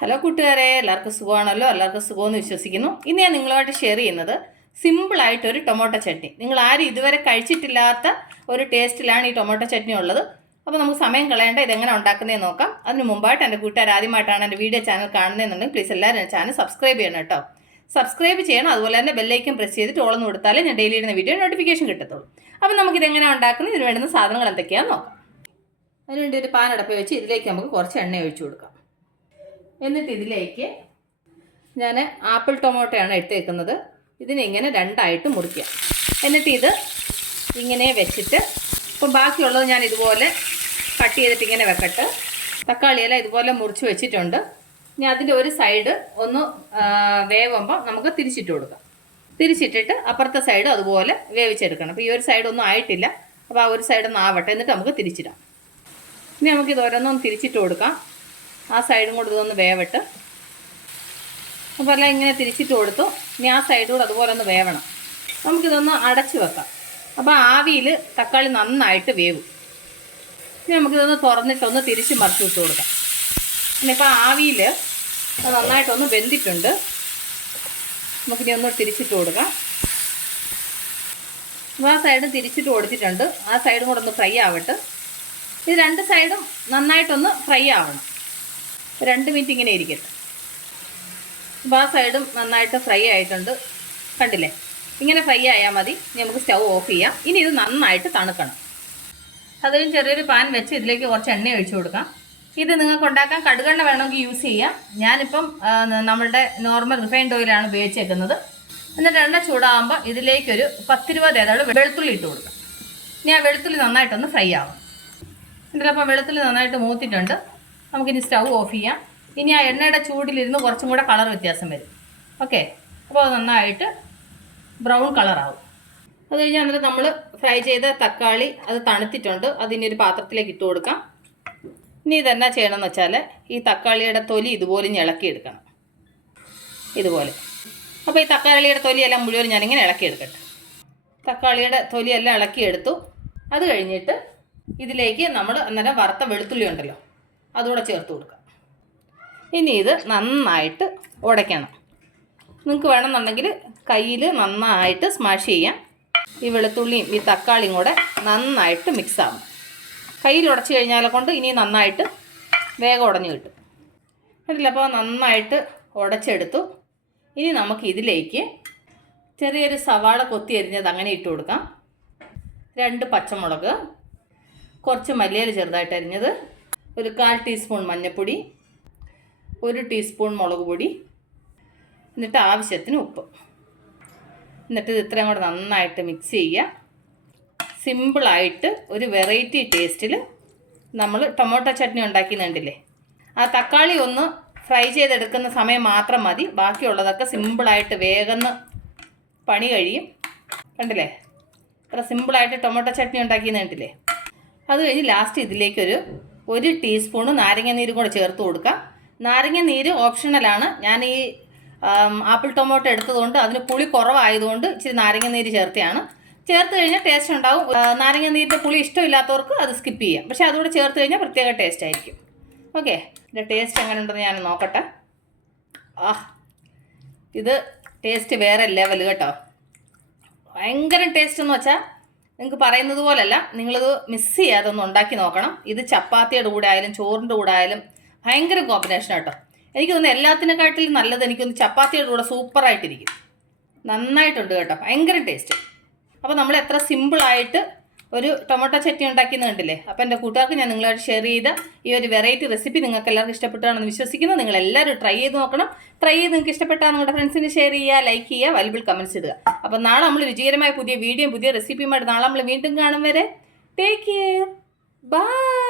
Hello കൂട്ടുകാരെ എല്ലാവർക്കും സുഖമാണല്ലോ? എല്ലാവർക്കും സുഖമെന്ന് വിശ്വസിക്കുന്നു. ഇന്ന് ഞാൻ നിങ്ങളുമായിട്ട് ഷെയർ ചെയ്യുന്നത് സിമ്പിളായിട്ട് ഒരു ടൊമാറ്റോ ചട്നി. നിങ്ങൾ ആരും ഇതുവരെ കഴിച്ചിട്ടില്ലാത്ത ഒരു ടേസ്റ്റിലാണ് ഈ ടൊമാറ്റോ ചട്നി ഉള്ളത്. അപ്പോൾ നമുക്ക് സമയം കളയേണ്ട ഇതെങ്ങനെ ഉണ്ടാക്കുന്നതെന്ന് നോക്കാം. അതിന് മുമ്പായിട്ട് എന്റെ കൂട്ടുകാർ ആദ്യമായിട്ടാണ് എന്റെ വീഡിയോ ചാനൽ കാണുന്നതെന്നുണ്ടെങ്കിൽ പ്ലീസ് എല്ലാവരും എന്റെ ചാനൽ സബ്സ്ക്രൈബ് ചെയ്യണം കേട്ടോ. സബ്സ്ക്രൈബ് ചെയ്യണം അതുപോലെ തന്നെ ബെല്ലൈക്കൻ പ്രസ് ചെയ്തിട്ട് ഓളന്ന് കൊടുത്താലേ ഞാൻ ഡെയിലി ഇടുന്ന വീഡിയോ നോട്ടിഫിക്കേഷൻ കിട്ടത്തുള്ളൂ. അപ്പോൾ നമുക്ക് ഇതെങ്ങനെ ഉണ്ടാക്കുന്നത് ഇതിന് വേണ്ടുന്ന സാധനങ്ങൾ എന്തൊക്കെയാണെന്ന് നോക്കാം. അതിനുവേണ്ടി ഒരു പാൻ അടപ്പ് വെച്ച് ഇതിലേക്ക് നമുക്ക് കുറച്ച് എണ്ണ ഒഴിച്ചു കൊടുക്കാം. എന്നിട്ട് ഇതിലേക്ക് ഞാൻ ആപ്പിൾ ടൊമാറ്റോയാണ് എടുത്തേക്കുന്നത്. ഇതിനെ ഇങ്ങനെ രണ്ടായിട്ട് മുറിക്കുക. എന്നിട്ട് ഇത് ഇങ്ങനെ വെച്ചിട്ട് ഇപ്പം ബാക്കിയുള്ളത് ഞാൻ ഇതുപോലെ കട്ട് ചെയ്തിട്ട് ഇങ്ങനെ വെക്കട്ടെ. തക്കാളിയെല്ലാം ഇതുപോലെ മുറിച്ച് വെച്ചിട്ടുണ്ട്. ഇനി അതിന്റെ ഒരു സൈഡ് ഒന്ന് വേവുമ്പോൾ നമുക്ക് തിരിച്ചിട്ട് കൊടുക്കാം. തിരിച്ചിട്ടിട്ട് അപ്പുറത്തെ സൈഡ് അതുപോലെ വേവിച്ചെടുക്കണം. അപ്പോൾ ഈ ഒരു സൈഡ് ഒന്നും ആയിട്ടില്ല. അപ്പോൾ ആ ഒരു സൈഡ് ആവട്ടെ. എന്നിട്ട് നമുക്ക് തിരിച്ചിടാം. ഇനി നമുക്കിത് ഓരോന്നും തിരിച്ചിട്ട് കൊടുക്കാം. ആ സൈഡും കൂടെ ഇതൊന്ന് വേവട്ട്. അപ്പോൾ എല്ലാം ഇങ്ങനെ തിരിച്ചിട്ട് കൊടുത്തു. ഇനി ആ സൈഡും കൂടെ അതുപോലെ ഒന്ന് വേവണം. നമുക്കിതൊന്ന് അടച്ച് വെക്കാം. അപ്പോൾ ആവിയിൽ തക്കാളി നന്നായിട്ട് വേവും. ഇനി നമുക്കിതൊന്ന് തുറന്നിട്ടൊന്ന് തിരിച്ച് മറിച്ച് വിട്ട് കൊടുക്കാം. പിന്നെ ഇപ്പോൾ ആവിയിൽ നന്നായിട്ടൊന്ന് വെന്തിട്ടുണ്ട്. നമുക്കിനി ഒന്ന് തിരിച്ചിട്ട് കൊടുക്കാം. അപ്പോൾ ആ സൈഡ് തിരിച്ചിട്ട് കൊടുത്തിട്ടുണ്ട്. ആ സൈഡും കൂടെ ഒന്ന് ഫ്രൈ ആവട്ടെ. ഇത് രണ്ട് സൈഡും നന്നായിട്ടൊന്ന് ഫ്രൈ ആവണം. രണ്ട് മിനിറ്റ് ഇങ്ങനെ ഇരിക്കട്ടെ. അപ്പോൾ ആ സൈഡും നന്നായിട്ട് ഫ്രൈ ആയിട്ടുണ്ട്. കണ്ടില്ലേ? ഇങ്ങനെ ഫ്രൈ ആയാൽ മതി. നമുക്ക് സ്റ്റൗ ഓഫ് ചെയ്യാം. ഇനി ഇത് നന്നായിട്ട് തണുക്കണം. അതിലും ചെറിയൊരു പാൻ വെച്ച് ഇതിലേക്ക് കുറച്ച് എണ്ണ ഒഴിച്ചു കൊടുക്കാം. ഇത് നിങ്ങൾക്ക് ഉണ്ടാക്കാൻ കടുകെണ്ണ വേണമെങ്കിൽ യൂസ് ചെയ്യാം. ഞാനിപ്പം നമ്മളുടെ നോർമൽ റിഫൈൻഡ് ഓയിലാണ് ഉപയോഗിച്ചേക്കുന്നത്. എന്നിട്ട് എണ്ണ ചൂടാകുമ്പോൾ ഇതിലേക്കൊരു പത്തിരുപത് ഏതാണ്ട് വെളുത്തുള്ളി ഇട്ട് കൊടുക്കാം. ഇനി ആ വെളുത്തുള്ളി നന്നായിട്ടൊന്ന് ഫ്രൈ ആവും ഇതിലപ്പം വെളുത്തുള്ളി നന്നായിട്ട് മൂത്തിട്ടുണ്ട്. നമുക്കിനി സ്റ്റൗ ഓഫ് ചെയ്യാം. ഇനി ആ എണ്ണയുടെ ചൂടിലിരുന്ന് കുറച്ചും കൂടെ കളർ വ്യത്യാസം വരും. ഓക്കെ? അപ്പോൾ നന്നായിട്ട് ബ്രൗൺ കളറാവും. അത് കഴിഞ്ഞ് അന്നേരം നമ്മൾ ഫ്രൈ ചെയ്ത തക്കാളി അത് തണുത്തിട്ടുണ്ട്. അതിനി ഒരു പാത്രത്തിലേക്ക് ഇട്ട് കൊടുക്കാം. ഇനി ഇതെന്നാ ചെയ്യണമെന്ന് വെച്ചാൽ ഈ തക്കാളിയുടെ തൊലി ഇതുപോലെ ഇളക്കിയെടുക്കണം ഇതുപോലെ. അപ്പോൾ ഈ തക്കാളിയുടെ തൊലിയെല്ലാം മുഴുവൻ ഞാനിങ്ങനെ ഇളക്കിയെടുക്കട്ടെ തക്കാളിയുടെ തൊലിയെല്ലാം ഇളക്കിയെടുത്തു അത് കഴിഞ്ഞിട്ട് ഇതിലേക്ക് നമ്മൾ അന്നേരം വറുത്ത വെളുത്തുള്ളി ഉണ്ടല്ലോ. അതുകൂടെ ചേർത്ത് കൊടുക്കാം. ഇനി ഇത് നന്നായിട്ട് ഉടയ്ക്കണം. നിങ്ങൾക്ക് വേണമെന്നുണ്ടെങ്കിൽ കയ്യിൽ നന്നായിട്ട് സ്മാഷ് ചെയ്യാം. ഈ വെളുത്തുള്ളിയും ഈ തക്കാളിയും കൂടെ നന്നായിട്ട് മിക്സ് ആവും. കയ്യിൽ ഉടച്ചു കഴിഞ്ഞാലെ കൊണ്ട് ഇനി നന്നായിട്ട് വേഗം ഉടഞ്ഞു കിട്ടും. കണ്ടില്ല അപ്പോൾ നന്നായിട്ട് ഉടച്ചെടുത്തു. ഇനി നമുക്ക് ഇതിലേക്ക് ചെറിയൊരു സവാള കൊത്തി അരിഞ്ഞത് അങ്ങനെ ഇട്ട് കൊടുക്കാം. രണ്ട് പച്ചമുളക് കുറച്ച് മല്ലിയില ചെറുതായിട്ട് അരിഞ്ഞത് ഒരു കാൽ ടീസ്പൂൺ മഞ്ഞൾപ്പൊടി ഒരു ടീസ്പൂൺ മുളക് പൊടി എന്നിട്ട് ആവശ്യത്തിന് ഉപ്പ്. എന്നിട്ട് ഇത് ഇത്രയും കൂടെ നന്നായിട്ട് മിക്സ് ചെയ്യുക. സിമ്പിളായിട്ട് ഒരു വെറൈറ്റി ടേസ്റ്റിൽ നമ്മൾ ടൊമാറ്റോ ചട്നി ഉണ്ടാക്കിയെന്നുണ്ടല്ലേ ആ തക്കാളി ഒന്ന് ഫ്രൈ ചെയ്തെടുക്കുന്ന സമയം മാത്രം മതി. ബാക്കിയുള്ളതൊക്കെ സിമ്പിളായിട്ട് വേഗം പണി കഴിയും. കണ്ടില്ലേ? ഇത്ര സിമ്പിളായിട്ട് ടൊമാറ്റോ ചട്നി ഉണ്ടാക്കിയെന്ന് കണ്ടില്ലേ അത് കഴിഞ്ഞ് ലാസ്റ്റ് ഇതിലേക്കൊരു ഒരു ടീസ്പൂണ് നാരങ്ങ നീര് കൂടെ ചേർത്ത് കൊടുക്കാം. നാരങ്ങ നീര് ഓപ്ഷണലാണ് ഞാൻ ഈ ആപ്പിൾ ടൊമാറ്റോ എടുത്തതുകൊണ്ട് അതിന് പുളി കുറവായതുകൊണ്ട് ഇച്ചിരി നാരങ്ങ നീര് ചേർത്തെയാണ്. ചേർത്ത് കഴിഞ്ഞാൽ ടേസ്റ്റ് ഉണ്ടാവും. നാരങ്ങ നീരിന്റെ പുളി ഇഷ്ടമില്ലാത്തവർക്ക് അത് സ്കിപ്പ് ചെയ്യാം. പക്ഷേ അതുകൂടെ ചേർത്ത് കഴിഞ്ഞാൽ പ്രത്യേക ടേസ്റ്റ് ആയിരിക്കും. ഓക്കെ ഇതിന്റെ ടേസ്റ്റ് എങ്ങനെ ഉണ്ടെന്ന് ഞാൻ നോക്കട്ടെ. ആ ഇത് ടേസ്റ്റ് വേറെ ലെവൽ കേട്ടോ. ഭയങ്കര ടേസ്റ്റ് എന്ന് വെച്ചാൽ നിങ്ങൾക്ക് പറയുന്നത് പോലല്ല. നിങ്ങളിത് മിസ് ചെയ്യാതെ ഒന്ന് ഉണ്ടാക്കി നോക്കണം. ഇത് ചപ്പാത്തിയുടെ കൂടെ ആയാലും ചോറിന്റെ കൂടെ ആയാലും ഭയങ്കര കോമ്പിനേഷൻ കേട്ടോ എനിക്ക് തോന്നുന്നു എല്ലാത്തിനെക്കാട്ടിലും നല്ലത് എനിക്കൊന്ന് ചപ്പാത്തിയുടെ കൂടെ സൂപ്പറായിട്ടിരിക്കും നന്നായിട്ടുണ്ട് കേട്ടോ. ഭയങ്കര ടേസ്റ്റ് അപ്പോൾ നമ്മൾ എത്ര സിമ്പിളായിട്ട് ഒരു ടൊമാറ്റോ ചട്നി ഉണ്ടാക്കിയെന്ന് കണ്ടില്ലേ? അപ്പോൾ എന്റെ കൂട്ടുകാർക്ക് ഞാൻ നിങ്ങളായിട്ട് ഷെയർ ചെയ്ത ഈ ഒരു വെറൈറ്റി റെസിപ്പി നിങ്ങൾക്ക് എല്ലാവർക്കും ഇഷ്ടപ്പെട്ടാണെന്ന് വിശ്വസിക്കുന്നു. നിങ്ങൾ എല്ലാവരും ട്രൈ ചെയ്ത് നോക്കണം. ട്രൈ ചെയ്ത് നിങ്ങൾക്ക് ഇഷ്ടപ്പെട്ടാൽ നിങ്ങളുടെ ഫ്രണ്ട്സിന് ഷെയർ ചെയ്യുക ലൈക്ക് ചെയ്യുക വലുബിൾ കമൻസ് ഇടുക. അപ്പോൾ നാളെ നമ്മൾ വിജയകരമായ പുതിയ വീഡിയോയും പുതിയ റെസിപ്പിയുമായിട്ട് നാളെ നമ്മൾ വീണ്ടും കാണും വരെ. Take care bye